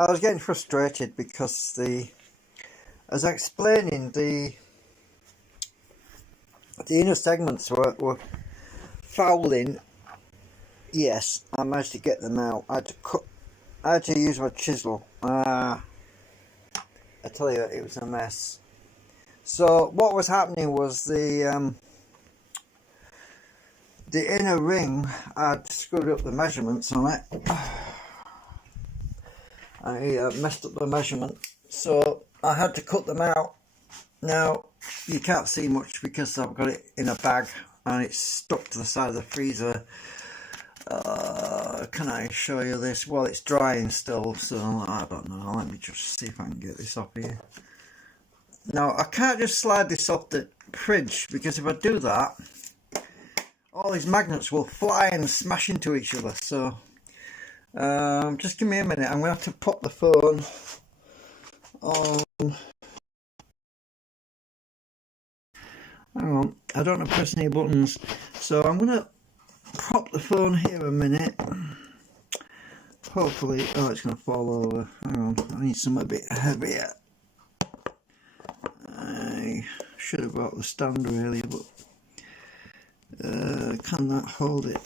I was getting frustrated because as I explaining, the inner segments were fouling. Yes, I managed to get them out. I had to use my chisel. I tell you, it was a mess. So what was happening was the inner ring, I'd screwed up the measurements on it. I messed up the measurement, so I had to cut them out. Now you can't see much because I've got it in a bag and it's stuck to the side of the freezer. Can I show you this? Well, it's drying still, so I don't know. Let me just see if I can get this off here. Now I can't just slide this off the fridge, because if I do that, all these magnets will fly and smash into each other. So just give me a minute. I'm going to have to pop the phone on. Hang on, I don't know press any buttons, so I'm going to prop the phone here a minute. Hopefully, oh, it's going to fall over. Hang on, I need something a bit heavier. I should have brought the stand really, but can that hold it?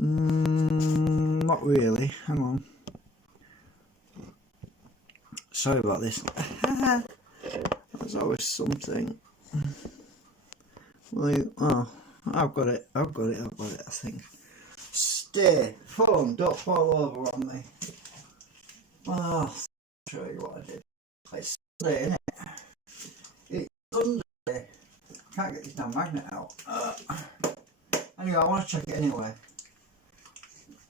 Not really. Hang on. Sorry about this. There's always something. Well, oh, I've got it, I think. Stay. Phone, don't fall over on me. Oh, I'll show you what I did. It's Sunday, isn't it? It's Sunday. Can't get this damn magnet out. Anyway, I want to check it anyway,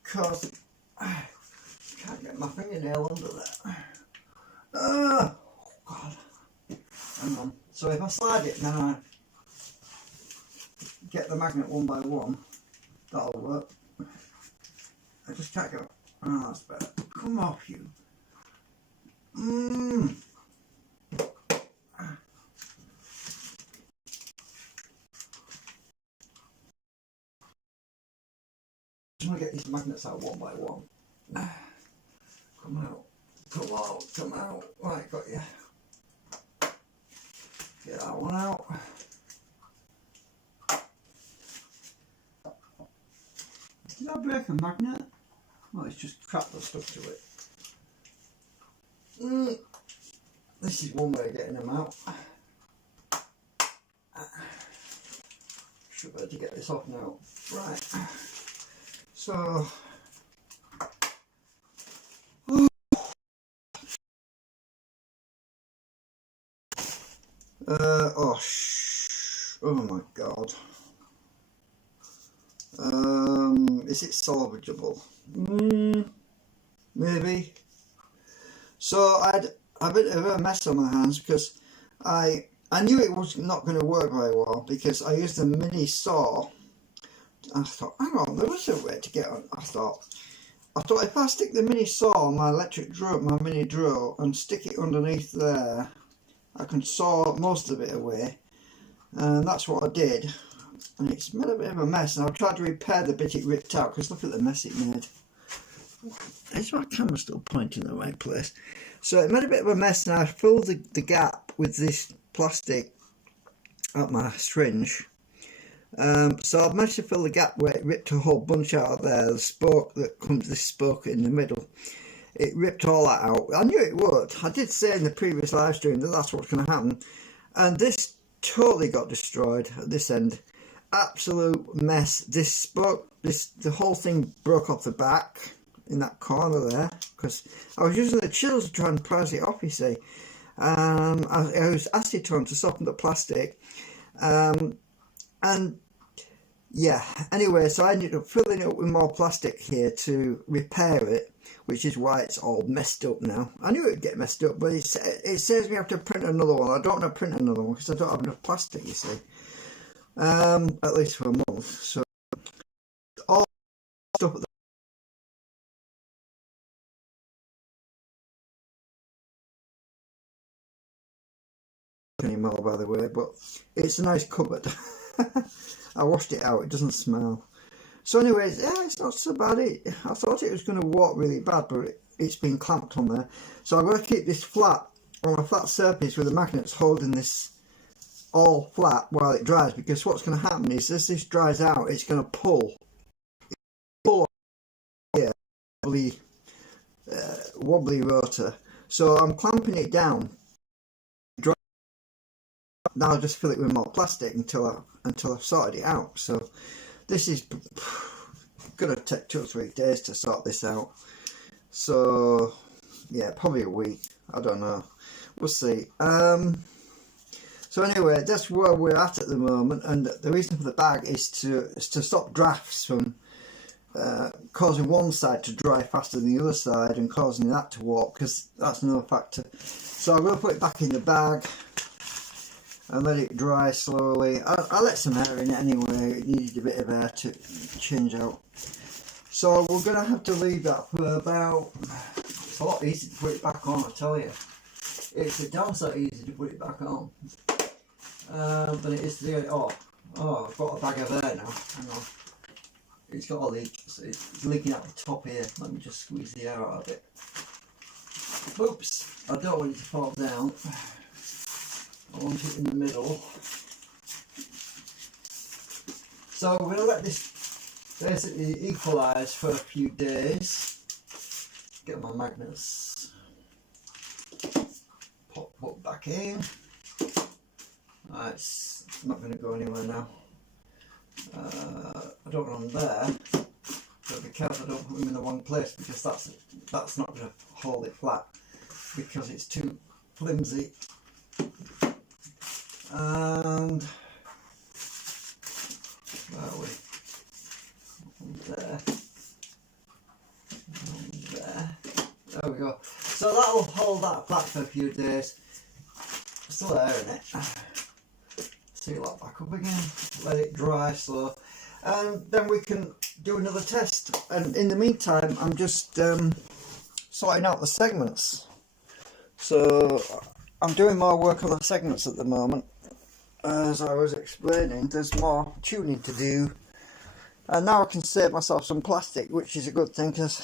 because I can't get my fingernail under there. Oh God. Hang on. So if I slide it and then I get the magnet one by one, that'll work. I just can't go. Oh, that's better. Come off, you. I'm going to get these magnets out one by one. Come out. Come out. Come out. Right, got you. Get that one out. Did I break a magnet? Well, it's just crap that stuck to it. This is one way of getting them out. Should be able to get this off now. Right. So. Oh my God. Is it salvageable? Maybe. So I had a bit of a mess on my hands because I knew it was not going to work very well, because I used a mini saw. I thought, hang on, there was a way to get on. I thought if I stick the mini saw on my electric drill, my mini drill, and stick it underneath there, I can saw most of it away. And that's what I did. And it's made a bit of a mess, and I've tried to repair the bit it ripped out, because look at the mess it made. Is my camera still pointing in the right place? So it made a bit of a mess, and I filled the gap with this plastic at my syringe. So I've managed to fill the gap where it ripped a whole bunch out of there. The spoke that comes, this spoke in the middle, it ripped all that out. I knew it would. I did say in the previous live stream that that's what's going to happen, and this totally got destroyed at this end. Absolute mess. This spoke, the whole thing broke off the back in that corner there, because I was using the chisel to try and prise it off, you see. I used acetone to soften the plastic, and yeah, anyway, so I ended up filling it up with more plastic here to repair it, which is why it's all messed up now. I knew it would get messed up, but it says we have to print another one. I don't want to print another one because I don't have enough plastic, you see. At least for a month. So all stuff at the anymore, by the way, but it's a nice cupboard. I washed it out, it doesn't smell. So anyways, yeah, it's not so bad. I thought it was going to walk really bad, but it's been clamped on there. So I'm going to keep this flat on a flat surface with the magnets holding this all flat while it dries, because what's going to happen is as this dries out, it's going to pull here, wobbly rotor. So I'm clamping it down. Now I'll just fill it with more plastic until I've sorted it out. So this is gonna take 2 or 3 days to sort this out. So yeah, probably a week. I don't know. We'll see. So anyway, that's where we're at the moment, and the reason for the bag is to stop drafts from causing one side to dry faster than the other side and causing that to warp, because that's another factor. So I'm going to put it back in the bag and let it dry slowly. I let some air in it anyway. It needed a bit of air to change out. So we're going to have to leave that for about... It's a lot easier to put it back on, I tell you. It's a damn so easy to put it back on. But it is to do it. Oh, I've got a bag of air now. Hang on. It's got a leak. So it's leaking out the top here. Let me just squeeze the air out of it. Oops. I don't want it to fall down. I want it in the middle. So we're going to let this basically equalise for a few days. Get my magnets. Put back in. It's not going to go anywhere now. I don't want them there. But be careful I don't put them in the wrong place, because that's not going to hold it flat, because it's too flimsy. And where are we? There. And there. There we go. So that will hold that flat for a few days. Still air in it. Seal that back up again. Let it dry slow. And then we can do another test. And in the meantime, I'm just sorting out the segments. So I'm doing more work on the segments at the moment. As I was explaining, there's more tuning to do. And now I can save myself some plastic, which is a good thing, because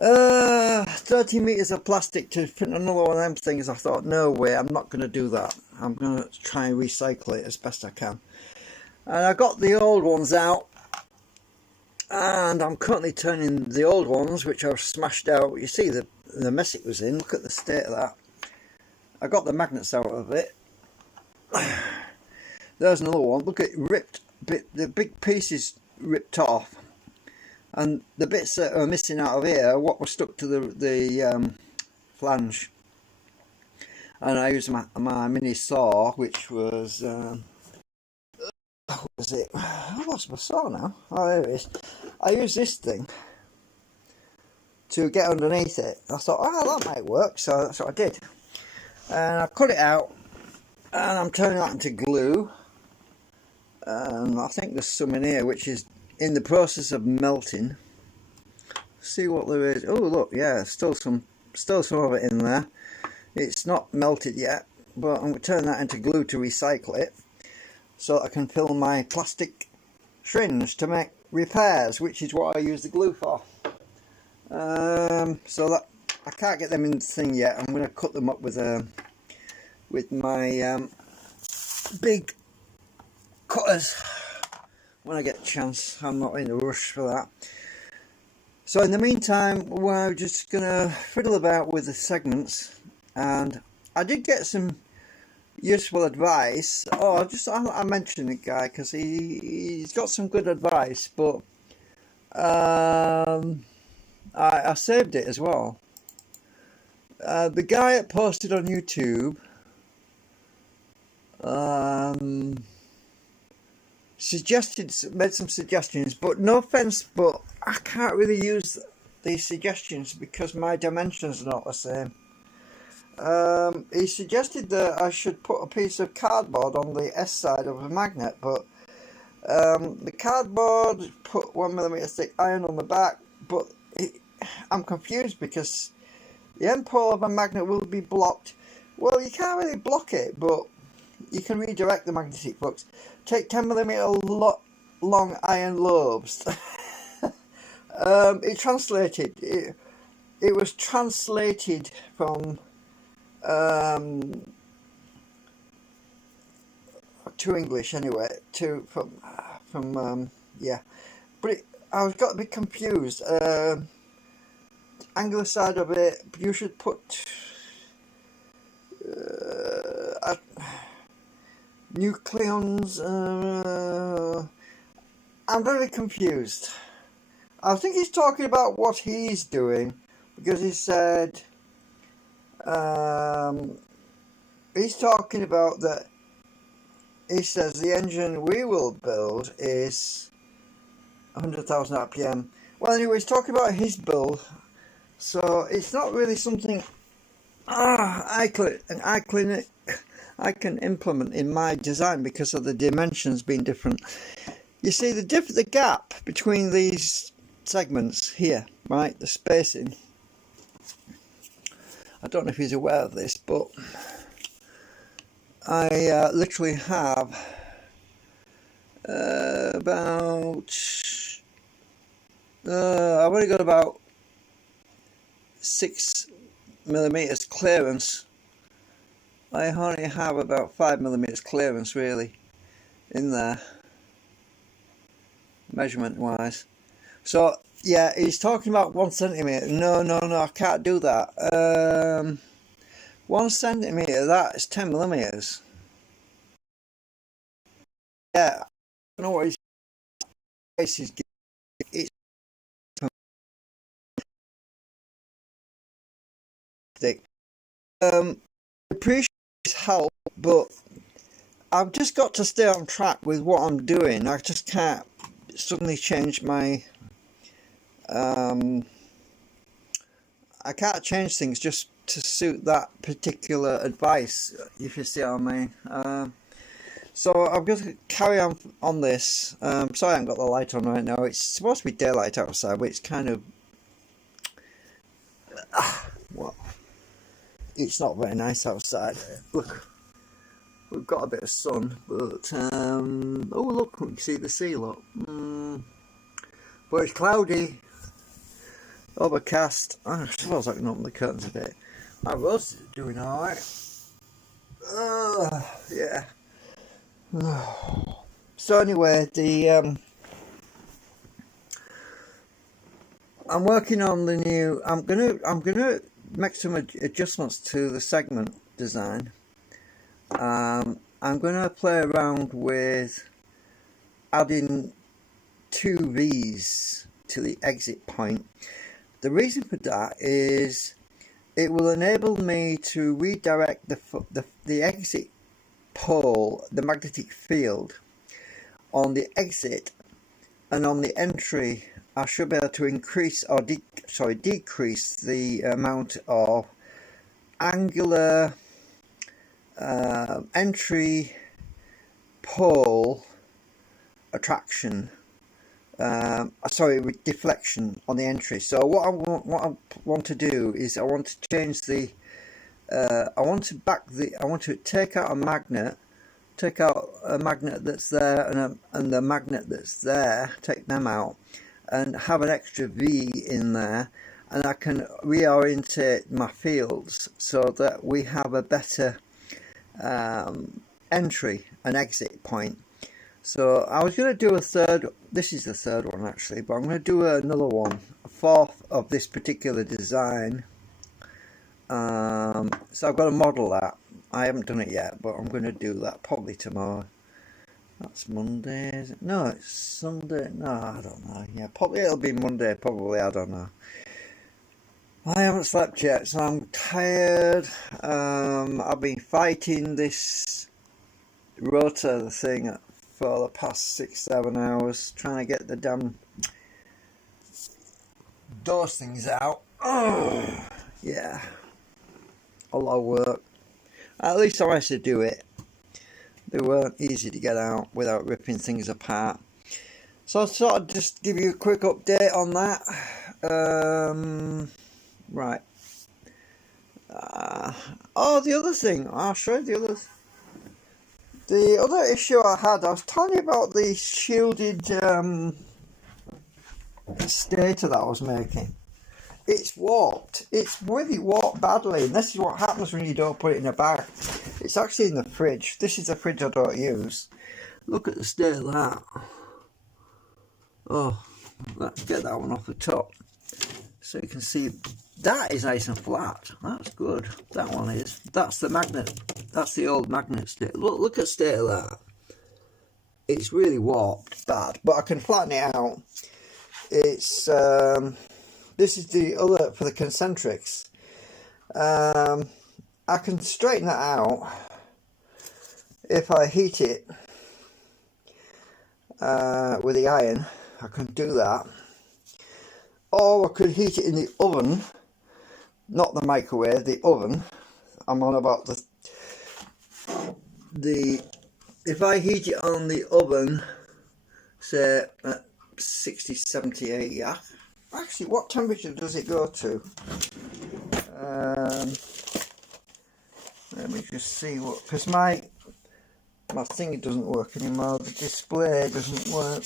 30 metres of plastic to fit another one of them things. I thought, no way, I'm not going to do that. I'm going to try and recycle it as best I can. And I got the old ones out, and I'm currently turning the old ones, which are smashed out. You see the mess it was in. Look at the state of that. I got the magnets out of it. There's another one. Look at it, ripped. The big pieces ripped off, and the bits that are missing out of here are what were stuck to the flange. And I used my mini saw, which was what was it? I lost my saw now. Oh, there it is. I used this thing to get underneath it. I thought, oh, that might work, so that's what I did. And I cut it out, and I'm turning that into glue. And I think there's some in here which is in the process of melting. See what there is. Oh look, yeah, still some of it in there. It's not melted yet, but I'm going to turn that into glue to recycle it, so I can fill my plastic syringe to make repairs, which is what I use the glue for. So that I can't get them in the thing yet. I'm going to cut them up with my big cutters when I get a chance. I'm not in a rush for that. So in the meantime, we're just gonna fiddle about with the segments, and I did get some useful advice. I mentioned the guy because he's got some good advice, but I saved it as well. The guy that posted on YouTube made some suggestions, but no offense, but I can't really use these suggestions because my dimensions are not the same. He suggested that I should put a piece of cardboard on the S side of a magnet, but the cardboard put 1mm thick iron on the back, but I'm confused because the end pole of a magnet will be blocked. Well, you can't really block it, but you can redirect the magnetic flux. Take 10mm long iron lobes. It was translated from to English anyway, to from yeah, but I was got a bit confused. Angular side of it, you should put nucleons. I'm very confused. I think he's talking about what he's doing, because he said he's talking about that. He says the engine we will build is 100,000 RPM. Well, anyway, he's talking about his build, so it's not really something I can implement in my design because of the dimensions being different. You see the gap between these segments here, right? The spacing. I don't know if he's aware of this, but I literally have about I've only got about 6mm clearance. I only have about 5mm clearance really in there, measurement wise. So yeah, he's talking about 1 centimetre. No, I can't do that. 1 centimetre, that is 10mm. Yeah, I don't know what his face is giving. It's appreciate his help, but I've just got to stay on track with what I'm doing. I just can't suddenly change my I can't change things just to suit that particular advice, if you see what I mean. So I'm going to carry on this. Sorry I haven't got the light on right now. It's supposed to be daylight outside, but it's kind of well, it's not very nice outside. Look, we've got a bit of sun, but oh look, we can see the sea. Look, but it's cloudy, overcast. I suppose I can open the curtains a bit. My roast is doing all right. Yeah. So anyway, I'm working on the new. I'm gonna make some adjustments to the segment design. I'm gonna play around with adding 2 V's to the exit point. The reason for that is it will enable me to redirect the exit pole, the magnetic field on the exit, and on the entry I should be able to increase or decrease the amount of angular entry pole attraction, with deflection on the entry. So what I want to do is I want to change the I want to take out a magnet that's there and the magnet that's there, take them out and have an extra V in there, and I can reorientate my fields so that we have a better entry and exit point. So I was going to do a third, this is the third one actually, but I'm going to do another one, a fourth of this particular design. So I've got to model that. I haven't done it yet, but I'm going to do that probably tomorrow. That's Monday, is it? No, it's Sunday. No, I don't know. Yeah, probably it'll be Monday, probably, I don't know. I haven't slept yet, so I'm tired. I've been fighting this rotor thing for the past 6-7 hours, trying to get the damn those things out. Oh, yeah, a lot of work. At least I managed to do it. They weren't easy to get out without ripping things apart. So I thought I'd just give you a quick update on that. Right. Oh, the other thing. I'll show you the others. The other issue I was telling you about the shielded stator that I was making. It's warped. It's really warped badly, and this is what happens when you don't put it in a bag. It's actually in the fridge. This is a fridge I don't use. Look at the state of that. Oh, let's get that one off the top. So you can see that is nice and flat. That's good. That one is. That's the magnet. That's the old magnet state. Look at the state of that. It's really warped bad, but I can flatten it out. It's this is the other for the concentrics. I can straighten that out if I heat it with the iron. I can do that, or I could heat it in the oven, not the microwave, the oven. I'm on about the if I heat it on the oven, say at 60, 70, 80, yeah. Actually, what temperature does it go to? Let me just see what, because my thing doesn't work anymore, the display doesn't work.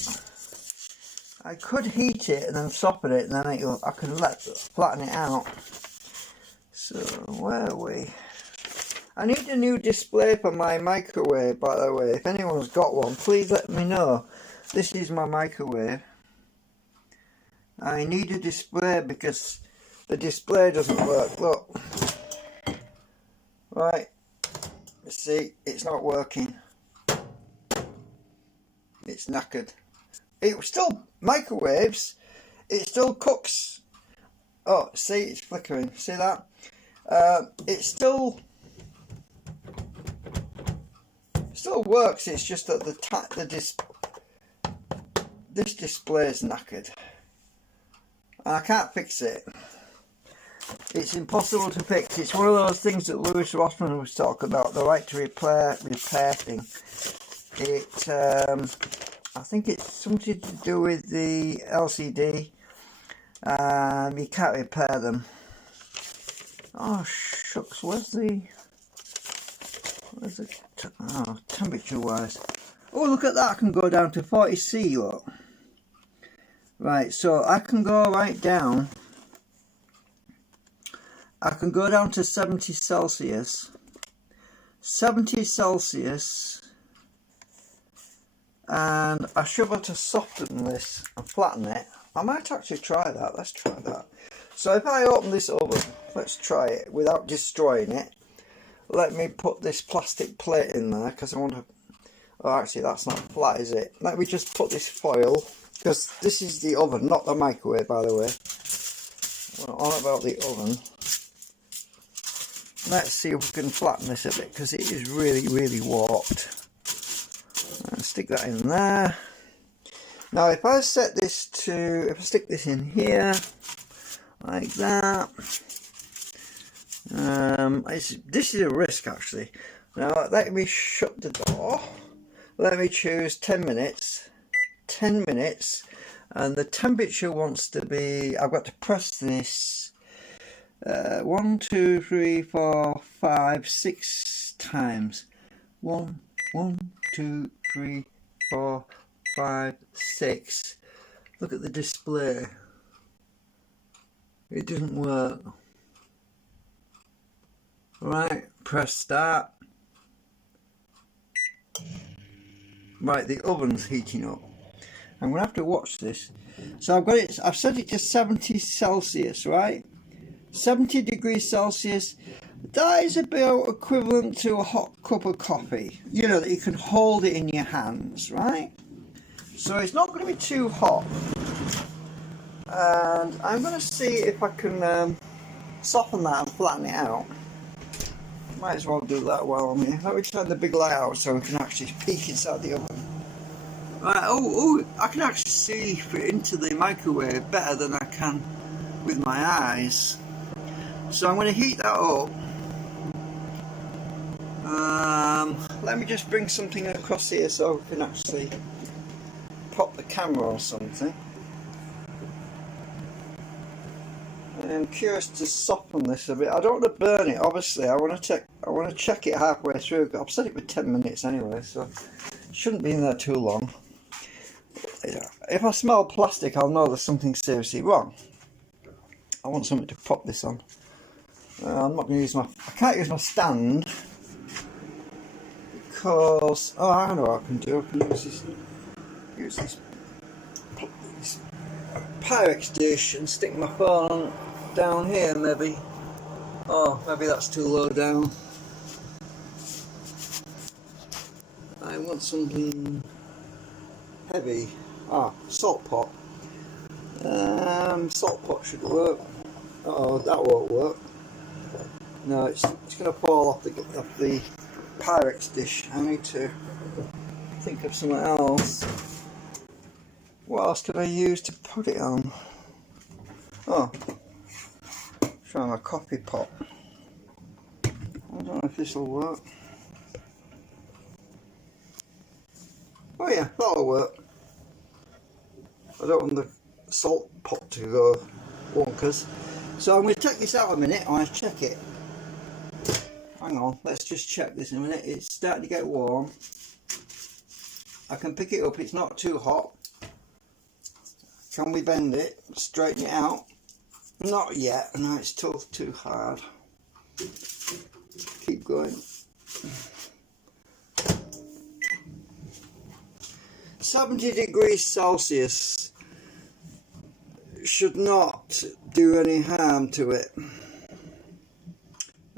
I could heat it and then soften it, and then I can flatten it out. So, where are we? I need a new display for my microwave, by the way. If anyone's got one, please let me know. This is my microwave. I need a display because the display doesn't work. Look. Right. See, it's not working. It's knackered. It still microwaves. It still cooks. Oh, see, it's flickering. See that? It still works. It's just that this display is knackered. I can't fix it. It's impossible to fix. It's one of those things that Lewis Rossman was talking about, the right to repair thing. It, I think it's something to do with the LCD. You can't repair them. Oh shucks, where's the temperature wise? Oh, look at that, I can go down to 40°, look. Right, so I can go right down. I can go down to 70 Celsius. 70 Celsius. And I should be able to soften this and flatten it. I might actually try that. Let's try that. So if I open this oven, let's try it without destroying it. Let me put this plastic plate in there because I want to... Oh, actually that's not flat, is it? Let me just put this foil, because this is the oven, not the microwave, by the way. We're on about the oven. Let's see if we can flatten this a bit, because it is really, really warped. Stick that in there. Now if I set this to, if I stick this in here, like that, this is a risk actually. Now let me shut the door, let me choose 10 minutes, 10 minutes, and the temperature wants to be, I've got to press this 1, 2, 3, 4, 5, 6 times. 1, 2, 3, 4, 5, 6. Look at the display. It doesn't work. Right, press start. Right, the oven's heating up. I'm gonna have to watch this. So I've got it. I've set it to 70 Celsius, right? 70 degrees Celsius. That is about equivalent to a hot cup of coffee. You know, that you can hold it in your hands, right? So it's not going to be too hot. And I'm going to see if I can soften that and flatten it out. Might as well do that while I'm here. Let me turn the big light out so we can actually peek inside the oven. Right, oh, I can actually see into the microwave better than I can with my eyes. So I'm going to heat that up. Let me just bring something across here so we can actually pop the camera or something. I'm curious to soften this a bit. I don't want to burn it, obviously. I want to check it halfway through. I've set it for 10 minutes anyway, so it shouldn't be in there too long. If I smell plastic, I'll know there's something seriously wrong. I want something to pop this on. I'm not going to use I can't use my stand because, oh, I know what I can do. I can use this Pyrex dish and stick my phone down here maybe. Oh, maybe that's too low down. I want something heavy. Ah, salt pot. Salt pot should work. Oh, that won't work. No, it's going to fall off the Pyrex dish. I need to think of something else. What else could I use to put it on? Oh, try my coffee pot. I don't know if this will work. Oh yeah, that'll work. I don't want the salt pot to go wonkers. So I'm going to take this out a minute. I want to check it. Hang on, let's just check this in a minute. It's starting to get warm. I can pick it up, it's not too hot. Can we bend it, straighten it out? Not yet, no, it's still too hard. Keep going. 70 degrees Celsius should not do any harm to it.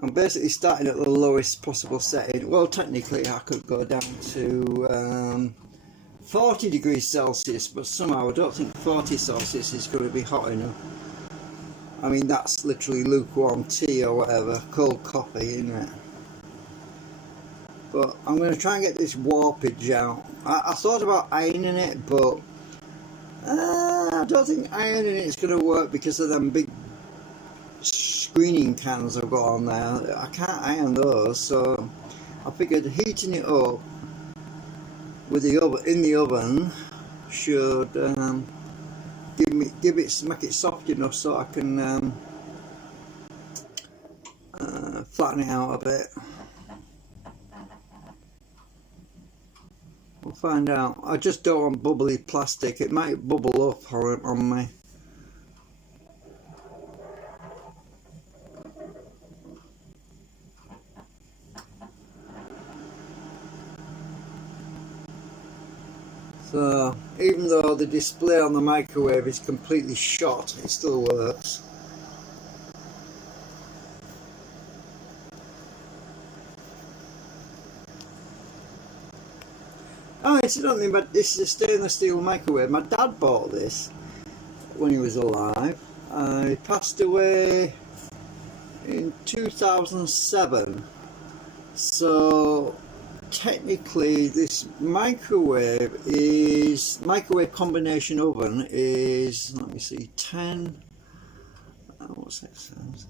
I'm basically starting at the lowest possible setting. Well, technically I could go down to 40 degrees Celsius, but somehow I don't think 40 Celsius is going to be hot enough. I mean, that's literally lukewarm tea or whatever, cold coffee, isn't it? But I'm going to try and get this warpage out. I thought about ironing it, but I don't think ironing it's going to work because of them big screening cans I've got on there. I can't iron those, so I figured heating it up with the oven in the oven should make it soft enough so I can flatten it out a bit. We'll find out. I just don't want bubbly plastic. It might bubble up on me. So, even though the display on the microwave is completely shot, it still works. Oh, incidentally, but this is a stainless steel microwave. My dad bought this when he was alive. He passed away in 2007. So technically this microwave combination oven is, let me see, 10, what's that sound?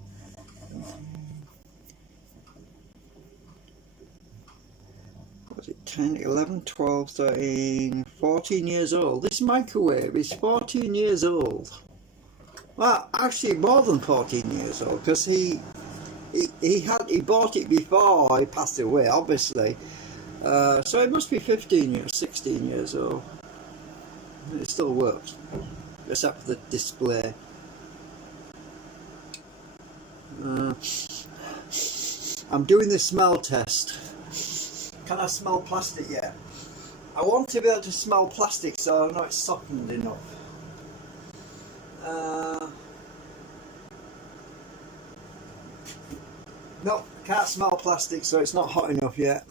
Was it 10, 11, 12, 13, 14 years old? This microwave is 14 years old. Well, actually more than 14 years old, because he bought it before he passed away, obviously. So it must be 15 years, 16 years old. It still works, except for the display. I'm doing the smell test. Can I smell plastic yet? I want to be able to smell plastic so I know it's softened enough. No, can't smell plastic, so it's not hot enough yet.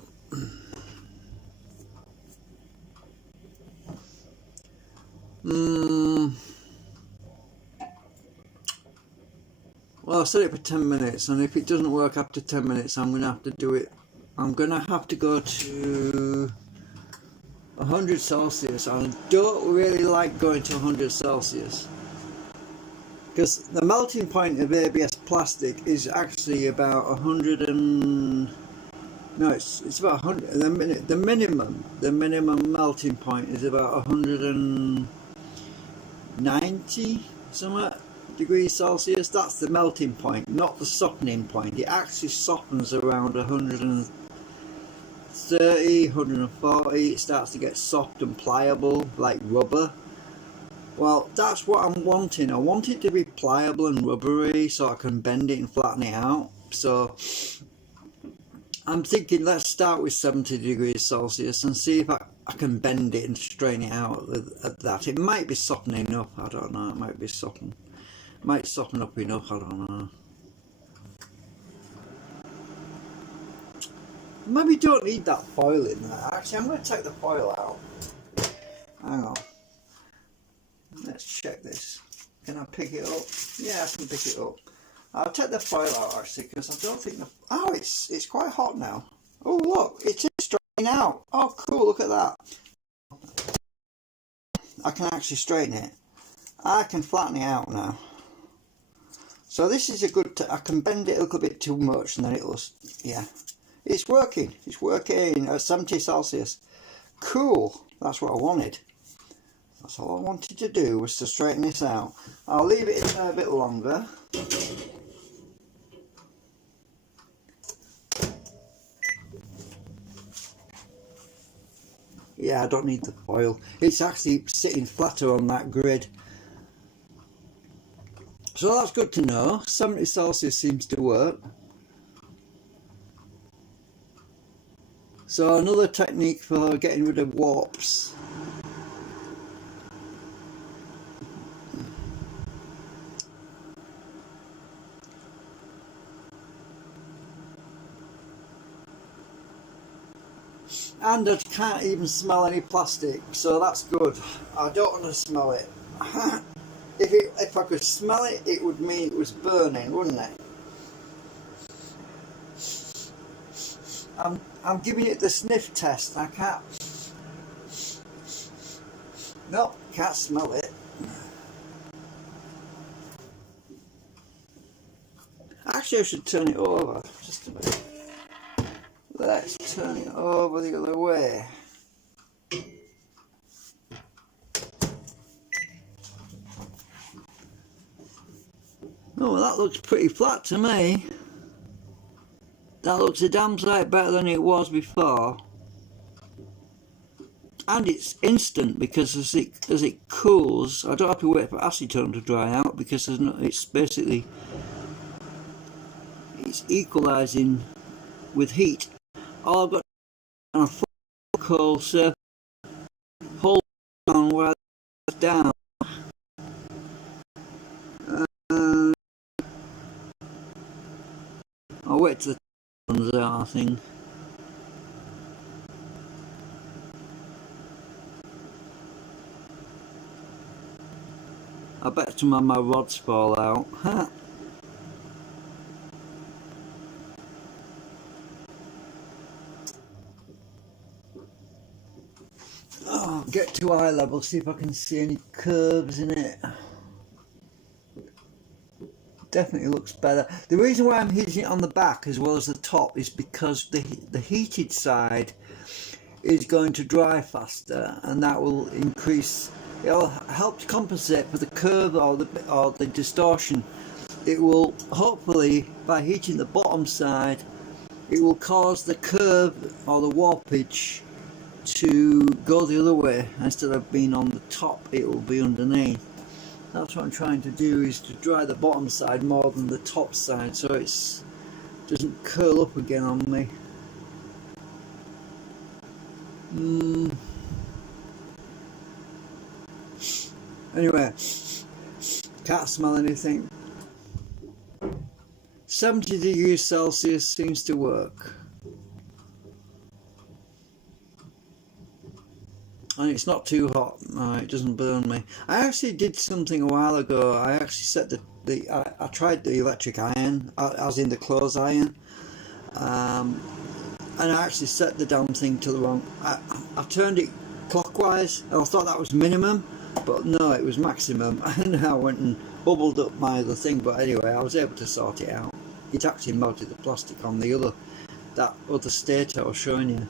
Well, I set it for 10 minutes, and if it doesn't work after 10 minutes, I'm going to have to do it. I'm going to have to go to 100 Celsius. I don't really like going to 100 Celsius. Because the melting point of ABS plastic is actually about 100 and... No, it's about 100. The minimum melting point is about 190, somewhere. degrees Celsius, that's the melting point, not the softening point. It actually softens around 130, 140. It starts to get soft and pliable like rubber. Well, that's what I'm wanting. I want it to be pliable and rubbery so I can bend it and flatten it out. So I'm thinking let's start with 70 degrees Celsius and see if I can bend it and strain it out at that. It might be softening up, I don't know, it might be soften. Might soften up enough, I don't know. Maybe don't need that foil in there. Actually, I'm going to take the foil out. Hang on. Let's check this. Can I pick it up? Yeah, I can pick it up. I'll take the foil out actually because I don't think the... Oh, it's quite hot now. Oh look, it is straightening out. Oh cool, look at that. I can actually straighten it. I can flatten it out now. So this is a good... I can bend it a little bit too much and then it'll... Yeah. It's working. It's working at 70 Celsius. Cool. That's what I wanted. That's all I wanted to do, was to straighten this out. I'll leave it in there a bit longer. Yeah, I don't need the foil. It's actually sitting flatter on that grid. So that's good to know. 70 Celsius seems to work. So another technique for getting rid of warps. And I can't even smell any plastic, so that's good. I don't want to smell it. If I could smell it, it would mean it was burning, wouldn't it? I'm giving it the sniff test. I can't. Nope, can't smell it. Actually, I should turn it over just a bit. Let's turn it over the other way. Oh, that looks pretty flat to me. That looks a damn sight better than it was before. And it's instant because as it cools, I don't have to wait for acetone to dry out because there's no, it's basically equalising with heat. All I've got on a full coal surface, hold on while it's down. I'll wait till the comes out, I think. I bet some of my rods fall out. Oh, get to eye level, see if I can see any curves in it. Definitely looks better. The reason why I'm heating it on the back as well as the top is because the heated side is going to dry faster, and that will increase. It'll help to compensate for the curve or the distortion. It will hopefully, by heating the bottom side, it will cause the curve or the warpage to go the other way. Instead of being on the top, it will be underneath. That's what I'm trying to do, is to dry the bottom side more than the top side, so it doesn't curl up again on me. Anyway, can't smell anything. 70 degrees Celsius seems to work. And it's not too hot. No, it doesn't burn me. I actually did something a while ago. I actually set I tried the electric iron, as in the clothes iron, and I actually set the damn thing to the wrong. I turned it clockwise, and I thought that was minimum, but no, it was maximum. And I went and bubbled up my other thing. But anyway, I was able to sort it out. It actually melted the plastic on that other state I was showing you.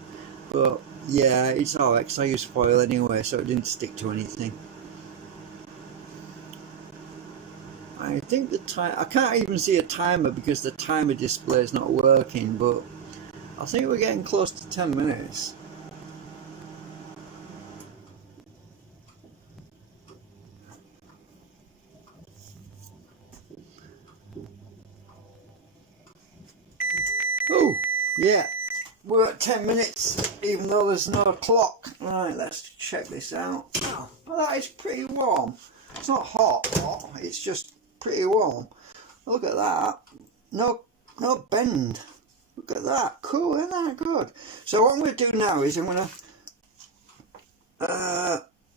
But yeah, it's alright because I used foil anyway, so it didn't stick to anything. I think the time, I can't even see a timer because the timer display is not working, but I think we're getting close to 10 minutes. Oh, yeah, we're at 10 minutes, even though there's no clock. Right, let's check this out. Oh, well, that is pretty warm. It's not hot, it's just pretty warm. Look at that. No bend. Look at that. Cool, isn't that good? So what I'm going to do now is I'm going to...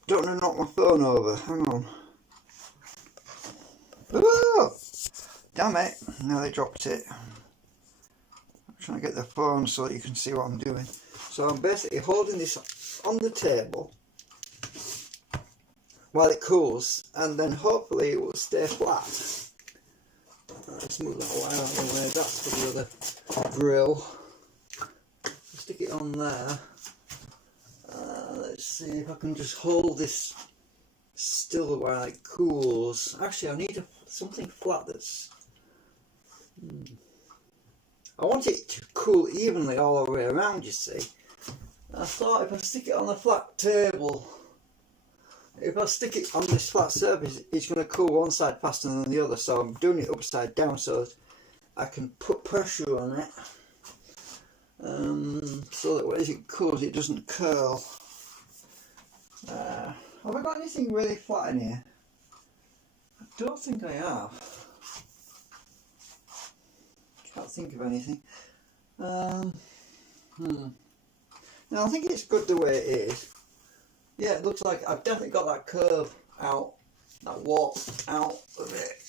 don't want to knock my phone over. Hang on. Oh! Damn it. Nearly dropped it. I'm trying to get the phone so that you can see what I'm doing. So I'm basically holding this on the table while it cools, and then hopefully it will stay flat. Let's move that wire out of the way. That's for the other grill. Stick it on there. Let's see if I can just hold this still while it cools. Actually, I need something flat that's... I want it to cool evenly all the way around, you see. I thought if I stick it on a flat table, if I stick it on this flat surface, it's going to cool one side faster than the other. So I'm doing it upside down so I can put pressure on it, so that as it cools it doesn't curl. Have I got anything really flat in here? I don't think I have. Can't think of anything. No, I think it's good the way it is. Yeah, it looks like I've definitely got that curve out, that warp out of it.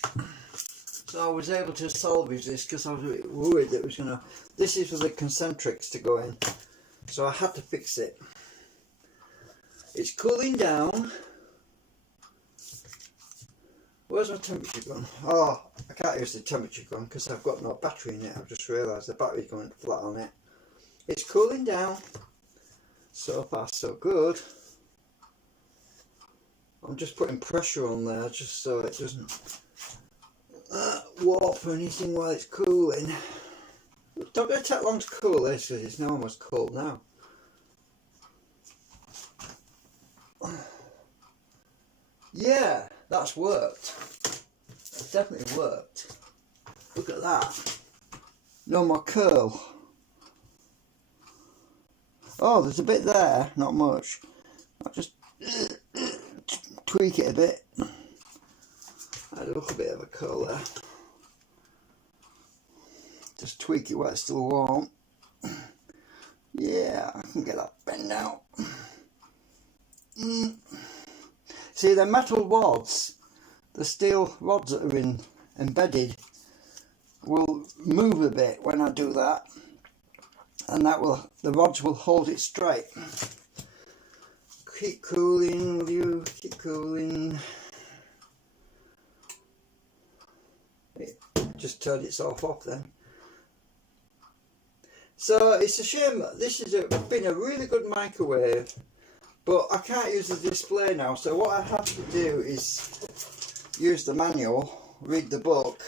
So I was able to salvage this because I was a bit worried that it was going to... This is for the concentrics to go in. So I had to fix it. It's cooling down. Where's my temperature gun? Oh, I can't use the temperature gun because I've got no battery in it. I've just realised the battery's going flat on it. It's cooling down. So far so good. I'm just putting pressure on there just so it doesn't warp or anything while it's cooling. Don't going to take long to cool this because it's now almost cold now. Yeah, that's worked. That's definitely worked. Look at that. No more curl. Oh, there's a bit there, not much. I'll just tweak it a bit. Add a little bit of a curl there. Just tweak it while it's still warm. Yeah, I can get that bend out. See, the metal rods, the steel rods that are embedded will move a bit when I do that, and the rods will hold it straight. Keep cooling, will you? Keep cooling. It just turned itself off then. So it's a shame that this has been a really good microwave, but I can't use the display now. So what I have to do is use the manual, read the book,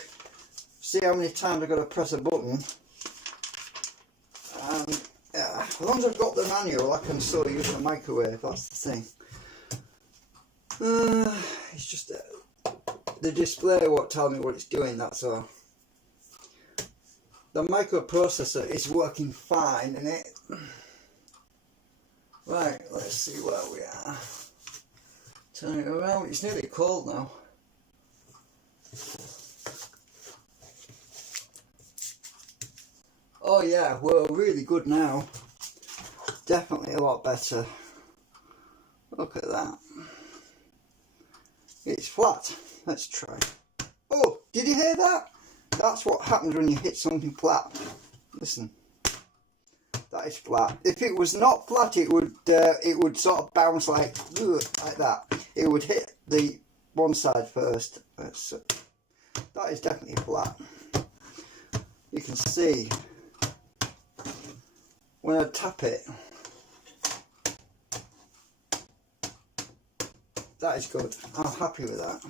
see how many times I've got to press a button, and as long as I've got the manual I can still use the microwave, that's the thing. It's just the display won't tell me what it's doing, that's all. The microprocessor is working fine, isn't it? Right, let's see where we are. Turn it around, it's nearly cold now. Oh yeah, we're really good now. Definitely a lot better. Look at that. It's flat. Let's try. Oh, did you hear that? That's what happens when you hit something flat. Listen. That is flat. If it was not flat, it would sort of bounce like that. It would hit the one side first. That is definitely flat. You can see when I tap it. That is good. I'm happy with that.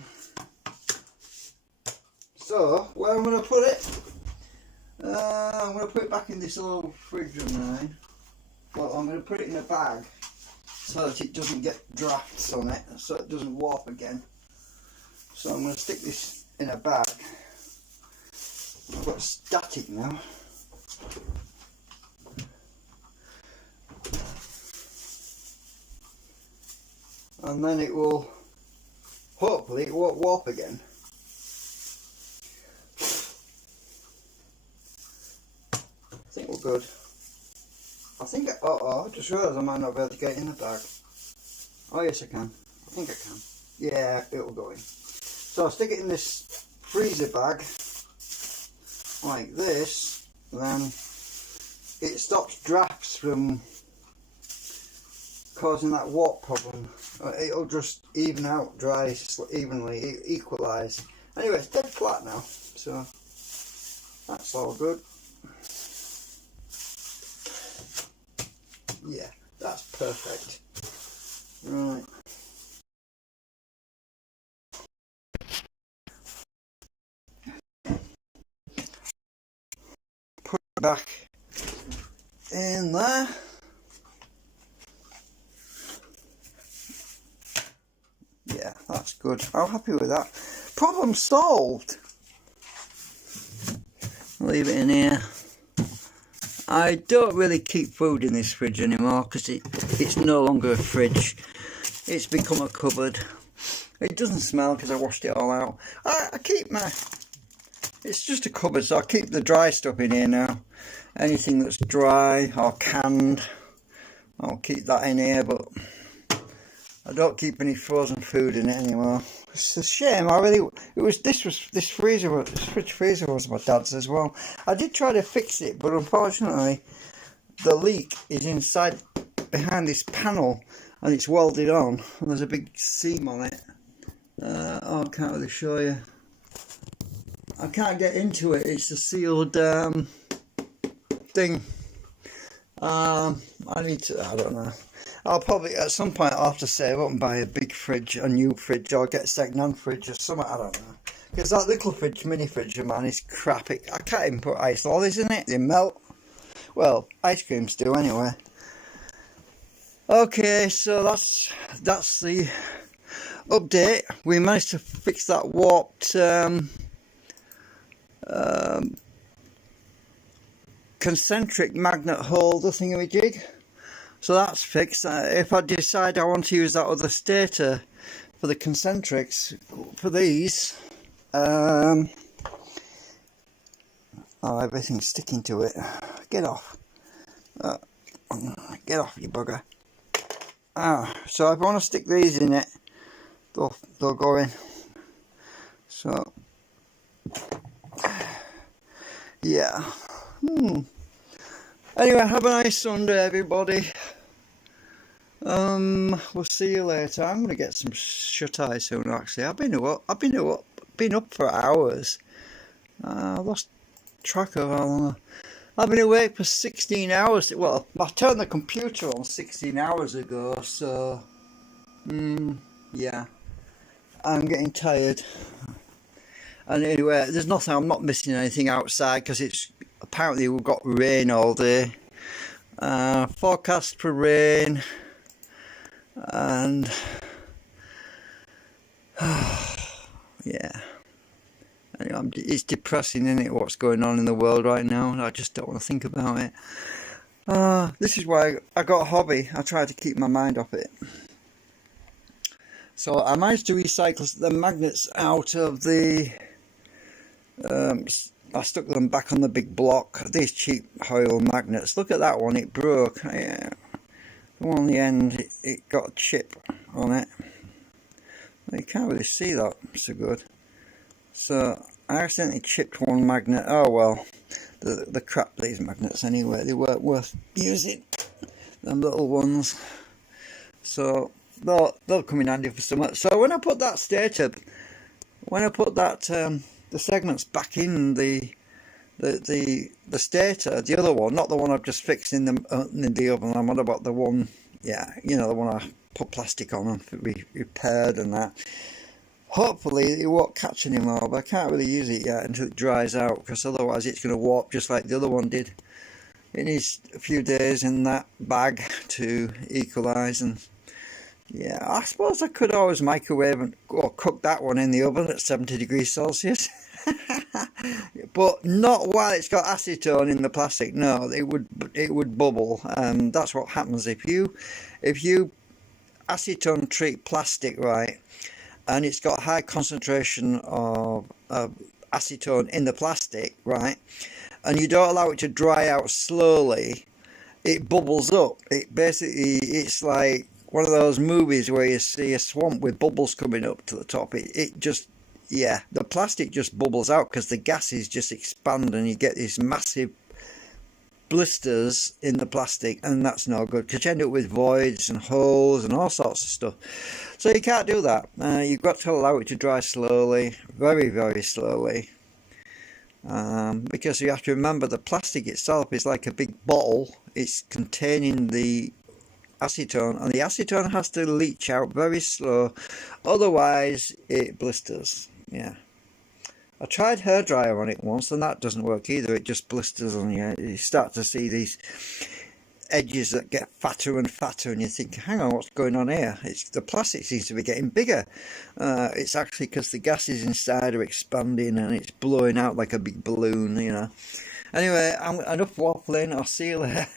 So where I'm going to put it, I'm going to put it back in this little fridge of mine. Well, I'm going to put it in a bag so that it doesn't get drafts on it, so it doesn't warp again. So I'm going to stick this in a bag. I've got static now. And then it will, hopefully it won't warp again. I think we're good. I think, I just realised I might not be able to get it in the bag. Oh yes I can. I think I can. Yeah, it'll go in. So I'll stick it in this freezer bag like this, then it stops drafts from causing that warp problem. It'll just even out, dry evenly, equalise. Anyway, it's dead flat now, so that's all good. Yeah, that's perfect. Right. Put it back in there. Yeah, that's good. I'm happy with that. Problem solved. Leave it in here. I don't really keep food in this fridge anymore because it's no longer a fridge. It's become a cupboard. It doesn't smell because I washed it all out. I keep my... It's just a cupboard, so I keep the dry stuff in here now. Anything that's dry or canned, I'll keep that in here, but I don't keep any frozen food in it anymore. It's a shame. This fridge freezer was my dad's as well. I did try to fix it, but unfortunately the leak is inside behind this panel and it's welded on and there's a big seam on it. I can't really show you. I can't get into it. It's a sealed thing. I don't know. I'll probably at some point I'll have to save up and buy a big fridge, a new fridge, or get a second-hand fridge or something. I don't know, because that little fridge, mini fridge of mine is crap. I can't even put ice lollies in it; they melt. Well, ice creams do anyway. Okay, so that's the update. We managed to fix that warped concentric magnet holder thingamajig. So that's fixed. If I decide I want to use that other stator for the concentrics, for these, oh, everything's sticking to it. Get off. Get off, you bugger. So if I want to stick these in it, they'll go in. So, yeah. Anyway, have a nice Sunday, everybody. We'll see you later. I'm gonna get some shut-eye soon. Actually, I've been up for hours. I lost track of how long. I've been awake for 16 hours. Well, I turned the computer on 16 hours ago. So, yeah, I'm getting tired. And anyway, there's nothing. I'm not missing anything outside because it's apparently we've got rain all day. Forecast for rain, and yeah. Anyway, it's depressing, isn't it? What's going on in the world right now? I just don't want to think about it. This is why I got a hobby. I try to keep my mind off it. So I managed to recycle the magnets out of the. I stuck them back on the big block. These cheap Hoyle magnets. Look at that one, it broke. The one on the end, it got a chip on it. You can't really see that so good. So I accidentally chipped one magnet. Oh well, the crap these magnets anyway. They weren't worth using. Them little ones. So they'll come in handy for some. So when I put that stator, the segments back in the stator, the other one, not the one I've just fixed in the oven. I'm on about the one, yeah, you know, the one I put plastic on and repaired and that. hopefully it won't catch anymore, but I can't really use it yet until it dries out, because otherwise it's going to warp just like the other one did. It needs a few days in that bag to equalise, and yeah, I suppose I could always microwave or cook that one in the oven at 70 degrees Celsius. But not while it's got acetone in the plastic. No, it would bubble. That's what happens if you acetone treat plastic, right, and it's got high concentration of acetone in the plastic, right, and you don't allow it to dry out slowly, it bubbles up. It's like one of those movies where you see a swamp with bubbles coming up to the top. It just, yeah, the plastic just bubbles out because the gases just expand and you get these massive blisters in the plastic, and that's no good because you end up with voids and holes and all sorts of stuff. So you can't do that. You've got to allow it to dry slowly, very, very slowly. Because you have to remember the plastic itself is like a big bottle. It's containing the acetone, and the acetone has to leach out very slow, otherwise it blisters. Yeah, I tried hairdryer on it once and that doesn't work either. It just blisters, and you start to see these edges that get fatter and fatter, and you think, hang on, what's going on here? The plastic seems to be getting bigger. It's actually because the gases inside are expanding and it's blowing out like a big balloon, you know. Anyway, enough waffling. I'll see you later.